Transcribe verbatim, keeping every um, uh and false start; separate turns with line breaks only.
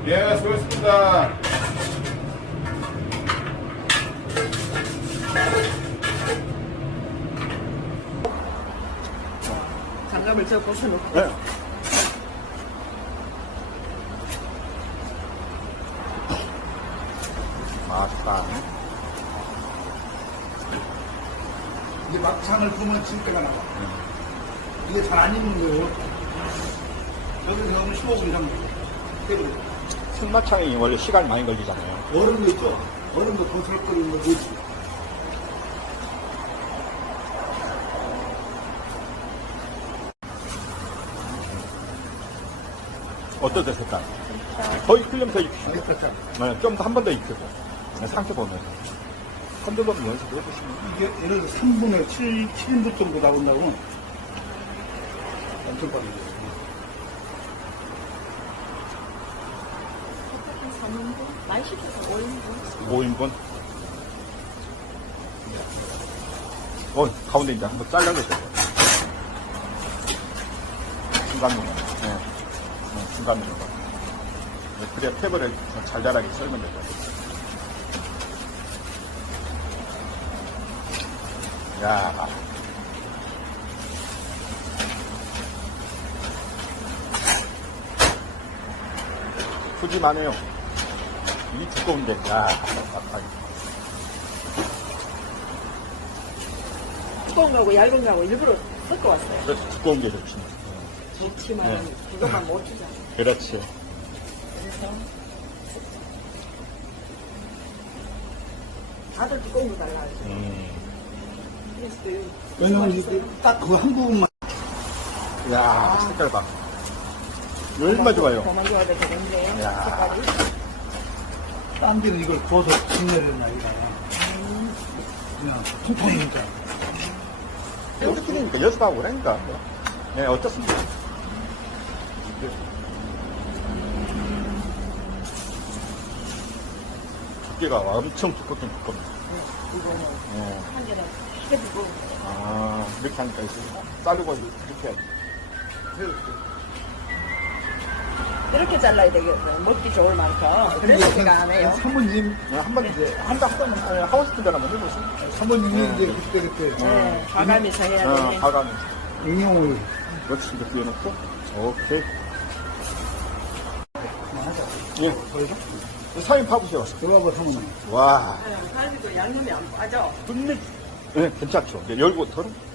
예, 수고했습니다.
장갑을 저 벗어놓고.
네. 맛있다.
이게 막창을 구우면 진때가 나와. 이게 잘 안 익는 거예요. 여기서 너무 십오 분 이상 때려.
승마창이 원래 시간이 많이 걸리잖아요.
얼음도 있죠. 얼음도 도설거리는 거 뭐지?
어떠세요, 색깔? 더 익히려면 더 익히시고. 네, 좀 더 한 번 더 익히고. 네, 상태 보면서. 컨트롤 연습을 해보시면.
이게 예를 들어 삼 분의 칠, 칠 인분 정도 나온다고 엄청 빠르죠.
삼 인분? 많이 시켜서 오 인분?
오 인분. 어, 가운데 이제 한번 잘라주세요. 중간면으로. 네. 네, 중간면으로. 네, 그래야 탭을 잘잘하게 썰면 되죠. 야. 푸짐하네요. 이 두꺼운데, 야.
두꺼운 거하고 얇은 거하고 일부러 섞어왔어요.
그래서 두꺼운 게 좋지.
좋지만
네.
그것만 못 주잖아.
그렇지.
그래서 다들 두꺼운 거 달라 하죠.
음.
그래서 그
왜냐면 이게 딱 그 한 부분만.
야, 색깔 봐. 얼마 좋아요.
더만 좋아야 되겠는데요.
야.
색깔이.
딴 데는 이걸 구워서 진내려는 아이가. 그냥 통통이니까.
우리끼리니까 연습하고 그러니까. 네, 어떻습니까? 두께가 엄청 두껍긴 두껍네.
이거는
네.
한 개는 크게 두고
아, 이렇게 하니까 이제 자르고 이렇게 해야지.
이렇게 잘라야 되겠어요. 먹기 좋을 만큼. 그래서 제가 안 해요.
사모님,
네, 한번 이제 한다 하면 하고 싶은 대로 한번 해보세요.
사모님이 이제 그때 그때
네, 과감해서 해야
어,
돼.
가감이.
응용을
그렇지, 이렇게 띄워놓고. 오케이. 예. 사인 파보세요.
들어가고 사모님.
와.
가지고 양념이 안 빠져.
분명. 네, 괜찮죠. 이제 열고 털어.